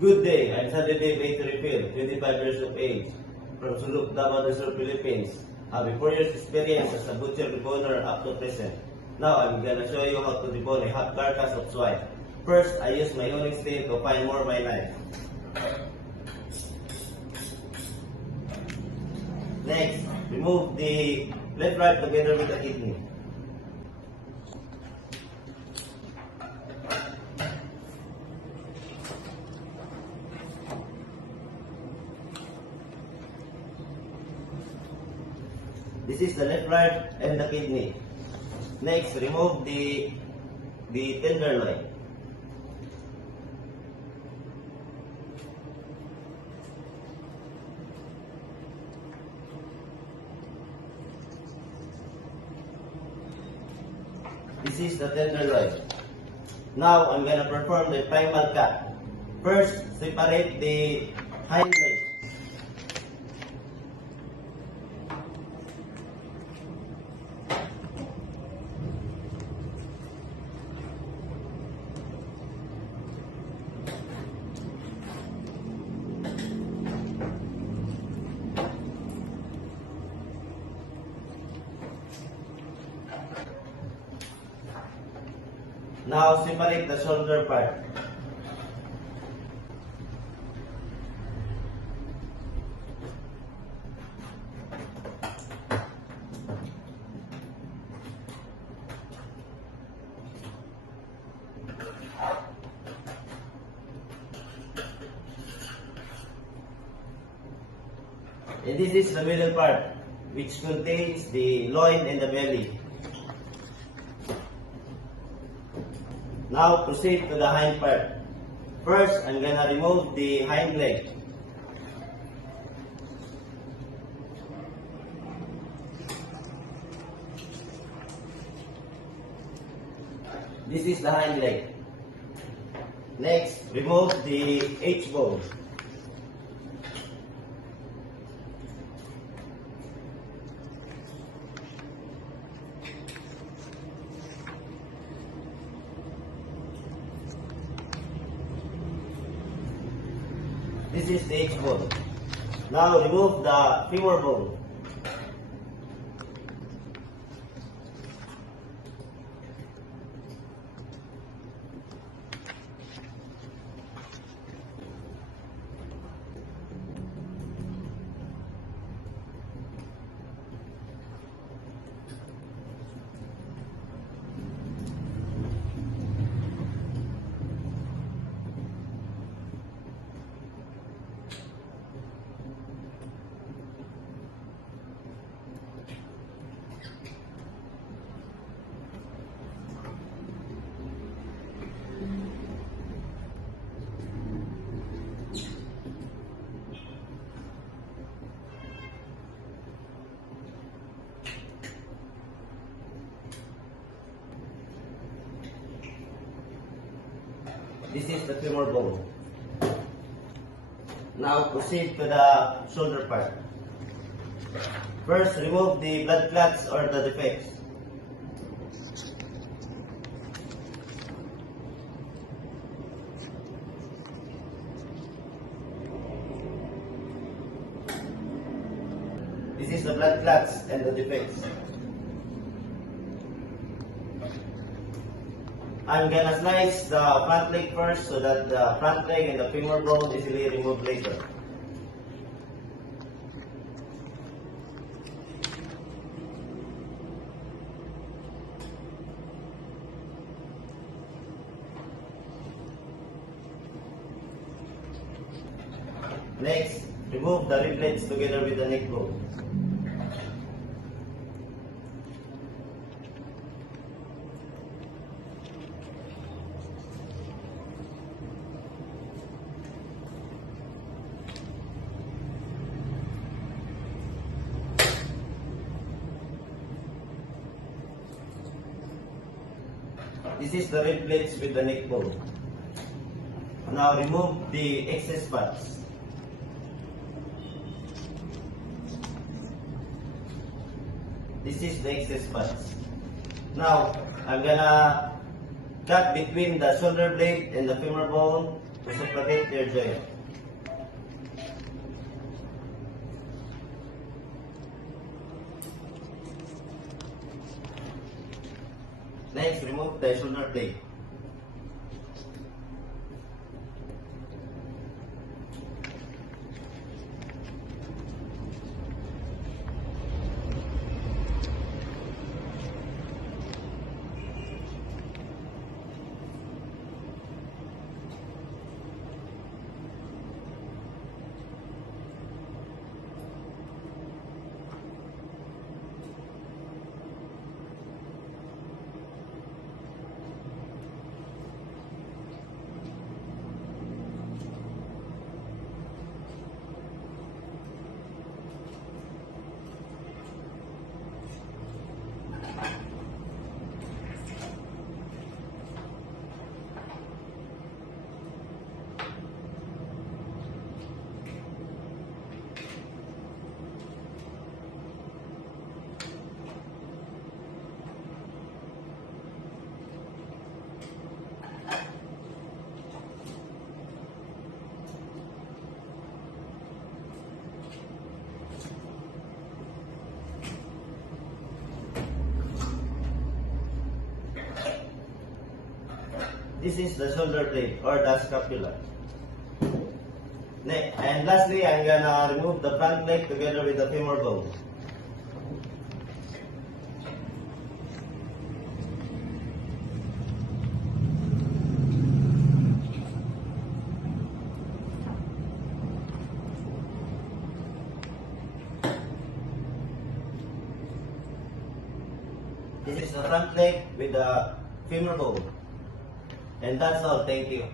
Good day, I'm Saturday Bay Refill, 25 years of age, from Suluk, Davao del Sur, Philippines. I have 4 years experience as a butcher deboner up to present. Now I'm gonna show you how to debone a hot carcass of swine. First, I use my own steel to fine more my knife. Next, remove the left right together with the kidney. This is the left right and the kidney. Next, remove the tenderloin. This is the tenderloin. Now, I'm gonna perform the primal cut. First, separate the hind leg. Now separate the shoulder part. And this is the middle part, which contains the loin and the belly. Now proceed to the hind part. First, I'm gonna remove the hind leg. This is the hind leg. Next, remove the H-bone. This is the H-bone. Now remove the femur bone. This is the femur bone. Now proceed to the shoulder part. First, remove the blood clots or the defects. This is the blood clots and the defects. I'm gonna slice the front leg first so that the front leg and the femur bone easily removed later. Next, remove the riblets together with the neck bone. This is the rib plates with the neck bone. Now remove the excess parts. This is the excess parts. Now I'm gonna cut between the shoulder blade and the femur bone Susupplement your joint. Next, remove the shoulder blade. This is the shoulder blade or the scapula. Next, and lastly, I'm gonna remove the front leg together with the femur bone. This is the front leg with the femur bone. And that's all. Thank you.